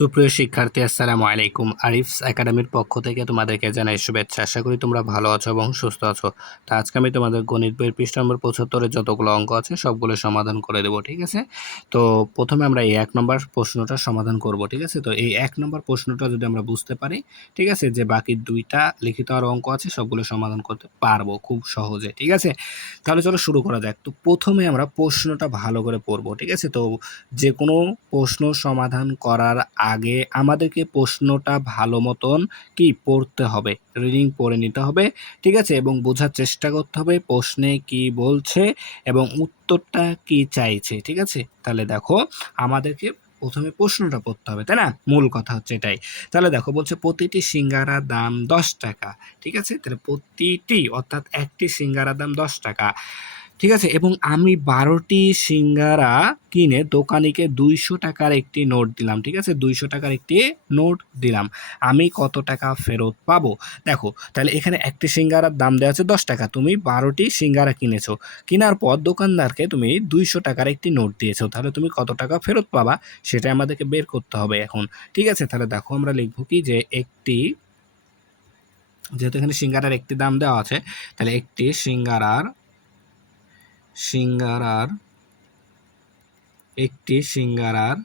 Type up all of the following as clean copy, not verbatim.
সুপ্রিয় শিক্ষার্থী, আসসালামু আলাইকুম। আরিফস একাডেমির পক্ষ থেকে তোমাদেরকে জানাই শুভেচ্ছা। আশা করি তোমরা ভালো আছো এবং সুস্থ আছো। তো আজকে আমি তোমাদের গণিত বইয়ের পৃষ্ঠা নম্বর 75 যতগুলো অঙ্ক আছে সবগুলো সমাধান করে দেবো, ঠিক আছে? তো প্রথমে আমরা এই 1 নম্বর প্রশ্নটা সমাধান করব, ঠিক আছে? তো এই 1 নম্বর প্রশ্নটা যদি আমরা বুঝতে পারি, ঠিক আছে, যে বাকি 2টা লিখিত আর অঙ্ক আছে সবগুলো সমাধান করতে পারবো খুব সহজে, ঠিক আছে? তাহলে চলো শুরু করা যাক। তো প্রথমে আমরা প্রশ্নটা ভালো করে পড়বো, ঠিক আছে? তো যে কোনো প্রশ্ন সমাধান করার আগে আমাদেরকে প্রশ্নটা ভালো মতন কি পড়তে হবে, রিডিং পড়ে নিতে হবে, ঠিক আছে? এবং বোঝার চেষ্টা করতে হবে প্রশ্নে কি বলছে এবং উত্তরটা কি চাইছে, ঠিক আছে? তাহলে দেখো, আমাদেরকে প্রথমে প্রশ্নটা পড়তে হবে, তাই না? মূল কথা হচ্ছে এটাই। তাহলে দেখো, বলছে প্রতিটি সিঙ্গারার দাম 10 টাকা, ঠিক আছে? তাহলে প্রতিটি অর্থাৎ একটি সিঙ্গারার দাম 10 টাকা, ঠিক আছে? এবং আমি 12টি সিঙ্গারা কিনে দোকানিকে 200 টাকার একটি নোট দিলাম, ঠিক আছে? 200 টাকার একটি নোট দিলাম, আমি কত টাকা ফেরত পাবো? দেখো, তাহলে এখানে একটি সিঙ্গারার দাম দেওয়া আছে 10 টাকা, তুমি 12টি সিঙ্গারা কিনেছো, কেনার পর দোকানদারকে তুমি 200 টাকার একটি নোট দিয়েছো, তাহলে তুমি কত টাকা ফেরত পাবা সেটা আমাদেরকে বের করতে হবে এখন, ঠিক আছে? তাহলে দেখো, আমরা লিখবো কি যে একটি, যেহেতু এখানে সিঙ্গারার একটি দাম দেওয়া আছে, তাহলে একটি সিঙ্গারার সিঙ্গারার একটি সিঙ্গারার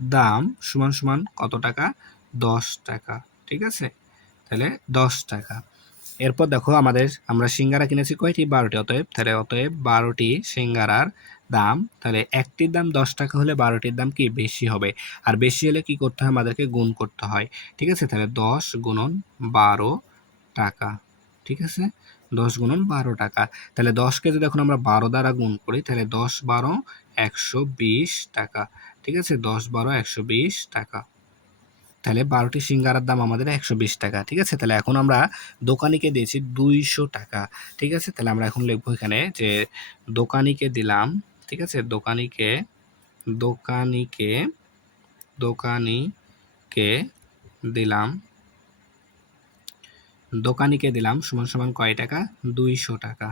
দাম সমান সমান কত টাকা? 10 টাকা, ঠিক আছে? তাহলে 10 টাকা। এরপর দেখো, আমরা সিঙ্গারা কিনেছি কয়টি? 12টি। অতএব 12টি সিঙ্গারার দাম, তাহলে একটির দাম 10 টাকা হলে 12টির দাম কি বেশি হবে, আর বেশি হলে কি করতে হয়? আমাদেরকে গুণ করতে হয়, ঠিক আছে? তাহলে 10 গুণন 12 টাকা, ঠিক আছে? 10 গুণন 12 টাকা। তাহলে 10কে যদি এখন আমরা 12 দ্বারা গুণ করি, তাহলে 10 12 120 টাকা, ঠিক আছে? 10 12 120 টাকা। তাহলে 12টি সিঙ্গারার দাম আমাদের 120 টাকা, ঠিক আছে? তাহলে এখন আমরা দোকানিকে দিয়েছি 200 টাকা, ঠিক আছে? তাহলে আমরা এখন লিখবো এখানে যে দোকানিকে দিলাম, ঠিক আছে? দোকানিকে দোকানিকে দোকানিকে দিলাম দোকানিকে দিলাম সমান সমান কয় টাকা? 200 টাকা,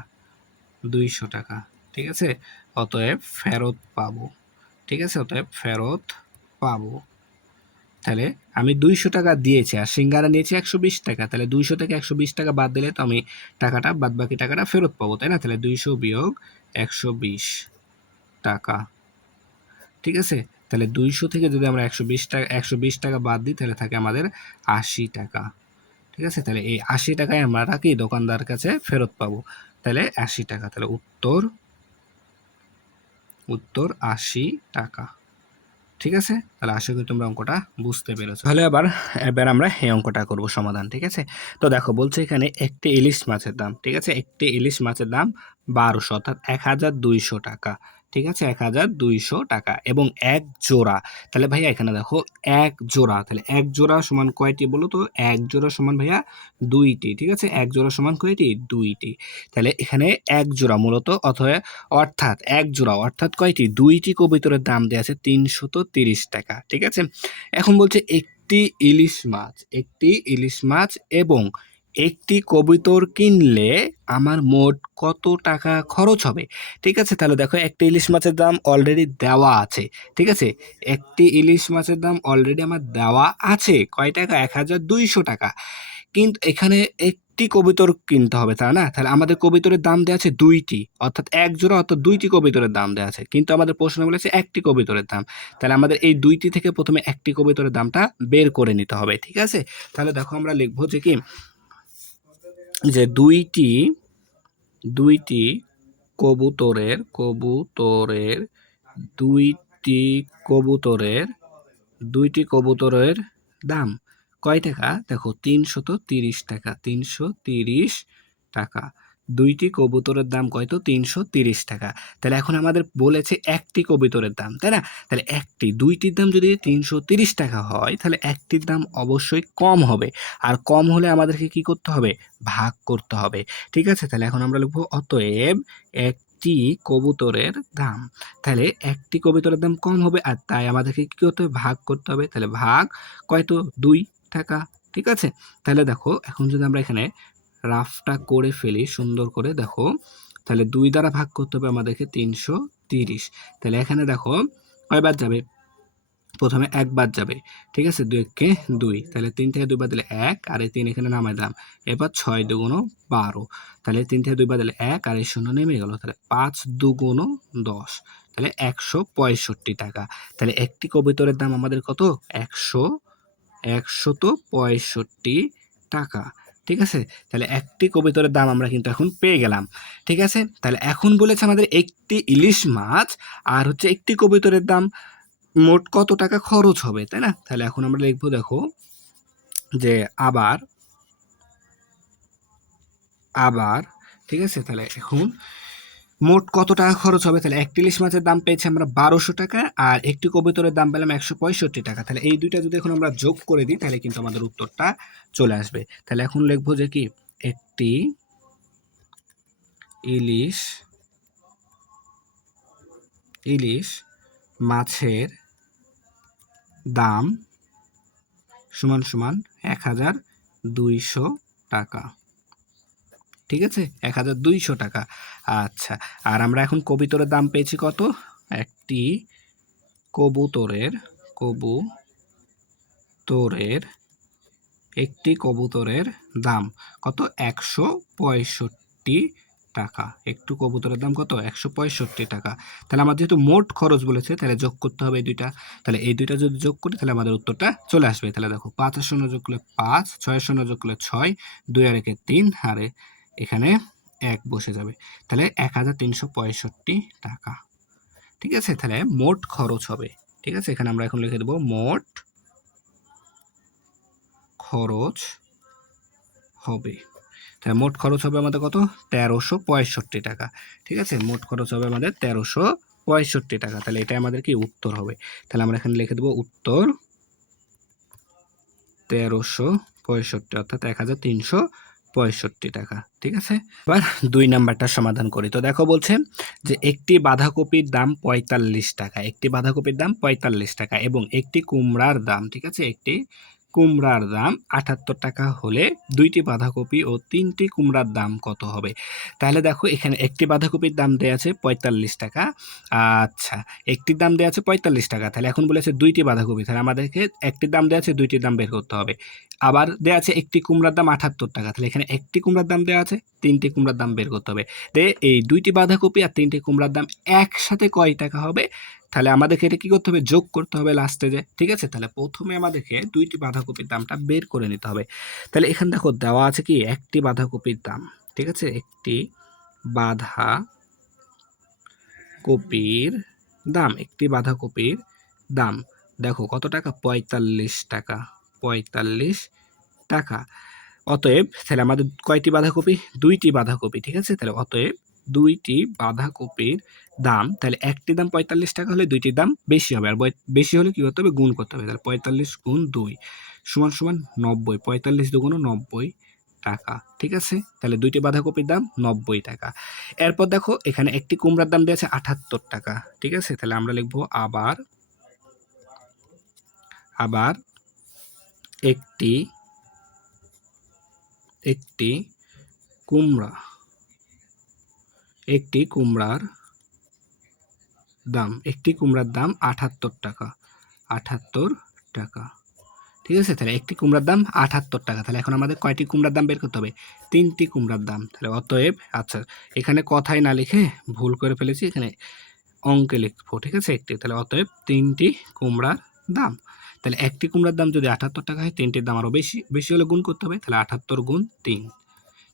200 টাকা, ঠিক আছে? অতএব ফেরত পাবো, ঠিক আছে? অতএব ফেরত পাবো। তাহলে আমি 200 টাকা দিয়েছি আর সিঙ্গারা নিয়েছি 120 টাকা, তাহলে 200 থেকে 120 টাকা বাদ দিলে তো আমি টাকাটা, বাদ বাকি টাকাটা ফেরত পাবো, তাই না? তাহলে 200 বিয়োগ 120 টাকা, ঠিক আছে? তাহলে 200 থেকে যদি আমরা 120 টাকা বাদ দিই, তাহলে থাকে আমাদের 80 টাকা, ঠিক আছে? তাহলে এই 80 টাকায় আমরা কি দোকানদার কাছে ফেরত পাবো, তাহলে 80 টাকা। তাহলে উত্তর 80 টাকা, ঠিক আছে? তাহলে আশা করি তোমরা অঙ্কটা বুঝতে পেরেছো। তাহলে এবার আমরা এই অঙ্কটা করব সমাধান, ঠিক আছে? তো দেখো, বলছে এখানে একটি ইলিশ মাছের দাম, ঠিক আছে? একটি ইলিশ মাছের দাম 1200 অর্থাৎ 1200 টাকা, ঠিক আছে? 1200 টাকা এবং এক জোড়া। তাহলে ভাইয়া এখানে দেখো, এক জোড়া, তাহলে এক জোড়া সমান কয়টি বলো তো? এক জোড়া সমান ভাইয়া 2টি, ঠিক আছে? এক জোড়া সমান কয়টি? 2টি। তাহলে এখানে এক জোড়া মূলত এক জোড়া অর্থাৎ কয়টি? 2টি কবুতরের দাম দেওয়া আছে 330 টাকা, ঠিক আছে? এখন বলছে একটি ইলিশ মাছ এবং একটি কবুতর কিনলে আমার মোট কত টাকা খরচ হবে, ঠিক আছে? তাহলে দেখো, একটি ইলিশ মাছের দাম অলরেডি দেওয়া আছে, ঠিক আছে? একটি ইলিশ মাছের দাম অলরেডি আমার দেওয়া আছে কয় টাকা? 1200 টাকা। কিন্তু এখানে একটি কবুতর কিনতে হবে, তাই না? তাহলে আমাদের কবুতরের দাম দেওয়া আছে 2টি, অর্থাৎ এক জোড়া, অর্থাৎ 2টি কবুতরের দাম দেওয়া আছে, কিন্তু আমাদের প্রশ্ন বলেছে একটি কবুতরের দাম। তাহলে আমাদের এই 2টি থেকে প্রথমে একটি কবুতরের দামটা বের করে নিতে হবে, ঠিক আছে? তাহলে দেখো, আমরা লিখবো যে কি, যে দুইটি কবুতরের দুইটি কবুতরের দুইটি কবুতরের দাম কয় টাকা? দেখো, 330 টাকা, 330 টাকা। 2টি কবুতরের দাম কত? 330 টাকা। তাহলে এখন আমাদের বলেছে একটি কবুতরের দাম, তাই না? তাহলে 2টির দাম যদি 330 টাকা হয়, তাহলে একটির দাম অবশ্যই কম হবে, আর কম হলে আমাদেরকে কি করতে হবে? ভাগ করতে হবে, ঠিক আছে? তাহলে এখন আমরা লিখবো অতএব একটি কবুতরের দাম। তাহলে একটি কবুতরের দাম কম হবে, আর তাই আমাদেরকে কি করতে হবে? ভাগ করতে হবে। তাহলে ভাগ কত? 2 টাকা, ঠিক আছে? তাহলে দেখো, এখন যদি আমরা এখানে রাফটা করে ফেলি সুন্দর করে, দেখো, তাহলে 2 দ্বারা ভাগ করতে হবে আমাদেরকে 330। তাহলে এখানে দেখো কয়বার যাবে? প্রথমে ১ বাদ যাবে, ঠিক আছে? ২ একে ২, তাহলে ৩ থেকে ২ বাদ দিলে ১, আর এই ৩ এখানে নামায় দিলাম। এবার ৬ দুগুণ ১২, তাহলে ৩ থেকে ২ বাদ দিলে ১, আর এই ০ নেমে গেল। তাহলে ৫ দুগুণ ১০, তাহলে ১৬৫ টাকা। তাহলে একটি কবুতরের দাম আমাদের কত? ১৬৫ টাকা, ঠিক আছে? তাহলে একটি কবুতরের দাম আমরা কিন্তু এখন পেয়ে গেলাম, ঠিক আছে? তাহলে এখন বলেছে আমাদের একটি ইলিশ মাছ আর হচ্ছে একটি কবুতরের দাম মোট কত টাকা খরচ হবে, তাই না? তাহলে এখন আমরা লিখবো, দেখো যে আবার আবার ঠিক আছে? তাহলে এখন মোট কত টাকা খরচ হবে? তাহলে একটি ইলিশ মাছের দাম পেয়েছি আমরা ১২০০ টাকা, আর একটি কবুতরের দাম পেলাম ১৬৫ টাকা। তাহলে এই দুইটা যদি এখন আমরা যোগ করে দিই, তাহলে কিন্তু আমাদের উত্তরটা চলে আসবে। তাহলে এখন লিখবো যে কি, একটি ইলিশ ইলিশ মাছের দাম সমান সমান ১,২০০ টাকা, ঠিক আছে? ১,২০০ টাকা। আচ্ছা, আর আমরা এখন কবুতরের দাম পেয়েছি কত? একটি কবুতরের কবুতরের একটি কবুতরের দাম কত? ১৬৫ টাকা। একটু কবুতরের দাম কত? ১৬৫ টাকা। তাহলে আমার যেহেতু মোট খরচ বলেছে, তাহলে যোগ করতে হবে এই দুইটা। তাহলে এই দুইটা যদি যোগ করি, তাহলে আমাদের উত্তরটা চলে আসবে। তাহলে দেখো, ৫ আর ০ যোগ করলে ৫, ৬ এর ০ যোগ করলে ৬, ২ আর ১ ৩, আর এখানে ১ বসে যাবে। তাহলে ১,৩৬৫ টাকা, ঠিক আছে? তাহলে মোট খরচ হবে, ঠিক আছে? এখানে আমরা এখন লিখে দেবো মোট খরচ হবে। তাহলে মোট খরচ হবে আমাদের কত? ১,৩৬৫ টাকা, ঠিক আছে? মোট খরচ হবে আমাদের ১,৩৬৫ টাকা। তাহলে এটা আমাদের কি উত্তর হবে। তাহলে আমরা এখানে লিখে দেবো উত্তর ১,৩৬৫, অর্থাৎ ১,৩৬৫ টাকা, ঠিক আছে? এবার ২ নাম্বারটা সমাধান করি। তো দেখো, বলছে যে একটি বাঁধাকপির দাম ৪৫ টাকা, একটি বাঁধাকপির দাম ৪৫ টাকা এবং একটি কুমড়ার দাম, ঠিক আছে? একটি কুমড়ার দাম ৭৮ টাকা হলে দুইটি বাঁধাকপি ও তিনটি কুমড়ার দাম কত হবে? তাহলে দেখো, এখানে একটি বাঁধাকপির দাম দেয়া আছে ৪৫ টাকা। আচ্ছা, একটির দাম দেয়া আছে ৪৫ টাকা। তাহলে এখন বলেছে দুইটি বাঁধাকপি, তাহলে আমাদেরকে একটির দাম দেয়া আছে, দুইটির দাম বের করতে হবে। আবার দেয়া আছে একটি কুমড়ার দাম ৭৮ টাকা। তাহলে এখানে একটি কুমড়ার দাম দেওয়া আছে, তিনটি কুমড়ার দাম বের করতে হবে। এই দুইটি বাঁধাকপি আর তিনটি কুমড়ার দাম একসাথে কয় টাকা হবে? তাহলে আমাদেরকে এটা কি করতে হবে? যোগ করতে হবে লাস্টে যে, ঠিক আছে? তাহলে প্রথমে আমাদেরকে দুইটি বাঁধাকপির দামটা বের করে নিতে হবে। তাহলে এখানে দেখো, দেওয়া আছে কি একটি বাঁধাকপির দাম, ঠিক আছে? একটি বাঁধাকপির একটি বাঁধাকপির দাম দেখো কত টাকা? ৪৫ টাকা, ৪৫ টাকা। অতএব তাহলে আমাদের কয়টি বাঁধাকপি? দুইটি বাঁধাকপি, ঠিক আছে? তাহলে অতএব দুইটি বাঁধাকপির দাম, তাহলে একটির দাম ৪৫ টাকা হলে দুইটির দাম বেশি হবে, আর বেশি হলে কি করতে হবে? গুণ করতে হবে। তাহলে ৪৫ গুণ ২ সমান সমান ৯০, ৪৫ দুগুণ ৯০ টাকা, ঠিক আছে? তাহলে দুইটি বাঁধাকপির দাম ৯০ টাকা। এরপর দেখো, এখানে একটি কুমড়ার দাম দেওয়া আছে ৭৮ টাকা, ঠিক আছে? তাহলে আমরা লিখবো আবার একটি একটি কুমড়ার দাম ৭৮ টাকা, ৭৮ টাকা, ঠিক আছে? তাহলে একটি কুমড়ার দাম ৭৮ টাকা। তাহলে এখন আমাদের কয়টি কুমড়ার দাম বের করতে হবে? তিনটি কুমড়ার দাম। তাহলে অতএব, আচ্ছা, এখানে কথায় না লিখে ভুল করে ফেলেছি, এখানে অঙ্কে লিখবো, ঠিক আছে? একটি, তাহলে অতএব তিনটি কুমড়ার দাম। তাহলে একটি কুমড়ার দাম যদি ৭৮ টাকা হয়, তিনটির দাম আরও বেশি হলে গুণ করতে হবে। তাহলে ৭৮ গুণ ৩,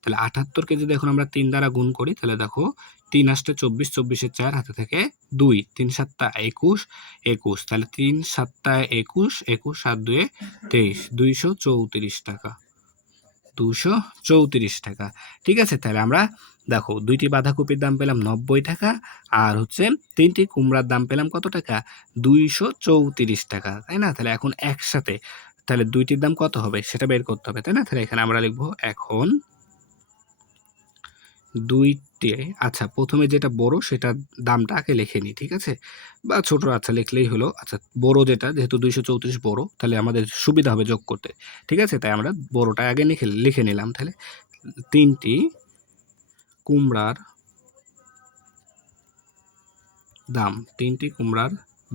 তাহলে ৭৮কে যদি এখন আমরা ৩ দ্বারা গুণ করি, তাহলে দেখো ৩ আষ্টে ২৪, ২৪-এর ৪ হাতে থেকে ২, ৩ সাতটা ২১, ২১, তাহলে ৩ সাতটা ২১, ২১ ৭ ২-এ ২৩, ২৩৪ টাকা, ২৩৪ টাকা, ঠিক আছে? তাহলে আমরা দেখো দুইটি বাঁধাকপির দাম পেলাম ৯০ টাকা, আর হচ্ছে তিনটি কুমড়ার দাম পেলাম কত টাকা? ২৩৪ টাকা, তাই না? তাহলে এখন একসাথে তাহলে দুইটির দাম কত হবে সেটা বের করতে হবে, তাই না? তাহলে এখানে আমরা লিখবো এখন দুইটি, আচ্ছা, প্রথমে যেটা বড় সেটার দামটা আগে লিখে নিই, ঠিক আছে? বা ছোট, আচ্ছা, লিখলেই হলো। আচ্ছা, বড় যেটা, যেহেতু ২৩৪ বড়, তাহলে আমাদের সুবিধা হবে যোগ করতে, ঠিক আছে? তাই আমরা বড়টা আগে লিখে নিলাম। তাহলে তিনটি কুমড়ার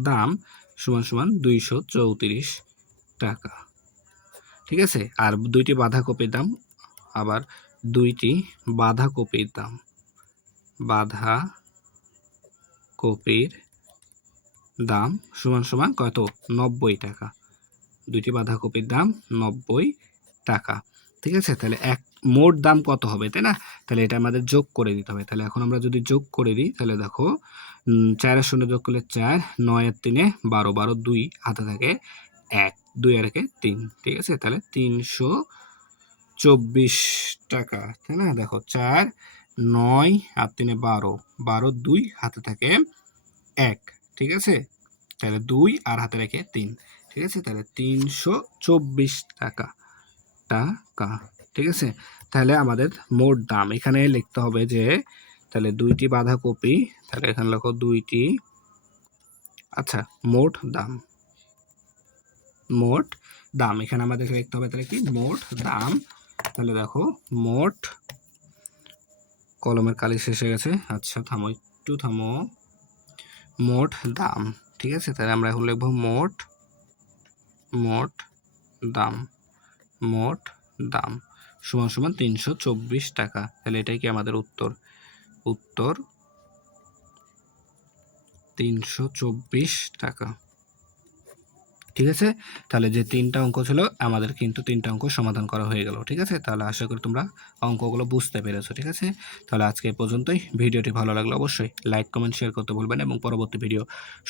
দাম সমান সমান 234 টাকা। ঠিক আছে, আর দুইটি বাঁধাকপির দাম, আবার দুইটি বাঁধাকপির দাম, বাঁধাকপির দাম সমান সমান কত? 90 টাকা। দুইটি বাঁধাকপির দাম 90 টাকা। ঠিক আছে, তাহলে মোট দাম কত হবে, তাই না? তাহলে এটা আমাদের যোগ করে দিতে হবে। তাহলে এখন আমরা যদি যোগ করে দিই, তাহলে দেখো 4 আর 0 যোগ করলে 4, 9 আর 3 12, 12 2 হাতে থাকে 1, 2 আর 1 3। ঠিক আছে, তাহলে 324 টাকা, তাই না? দেখো 4, 9 আর 3 12, 12 2 হাতে থাকে 1। ঠিক আছে, তাহলে 2 আর হাতে রেখে 3। ঠিক আছে, তাহলে 324 টাকা। ঠিক আছে, তাহলে আমাদের মোট দাম এখানে লিখতে হবে যে, তাহলে দুইটি বাঁধাকপি, তাহলে এখানে লেখো দুইটি, আচ্ছা মোট দাম এখানে আমাদের লিখতে হবে, তাহলে কি মোট দাম। তাহলে দেখো মোট, কলমের কালি শেষ হয়ে গেছে, আচ্ছা থামো, একটু থামো, মোট দাম। ঠিক আছে, তাহলে আমরা এখন লিখবো মোট দাম সমান সমান 324 টাকা। তাহলে এটাই কি আমাদের উত্তর 324 টাকা। ঠিক আছে, তাহলে যে 3টা অঙ্ক ছিল আমাদের কিন্তু 3টা অঙ্ক সমাধান করা হয়ে গেল। ঠিক আছে, তাহলে আশা করি তোমরা অঙ্কগুলো বুঝতে পেরেছো। ঠিক আছে, তাহলে আজকে এই পর্যন্তই। ভিডিওটি ভালো লাগলে অবশ্যই লাইক কমেন্ট শেয়ার করতে ভুলবেন এবং পরবর্তী ভিডিও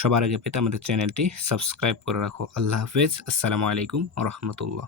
সবার আগে পেতে আমাদের চ্যানেলটি সাবস্ক্রাইব করে রাখো। আল্লাহ হাফেজ, আসসালামু আলাইকুম ওয়া রাহমাতুল্লাহ।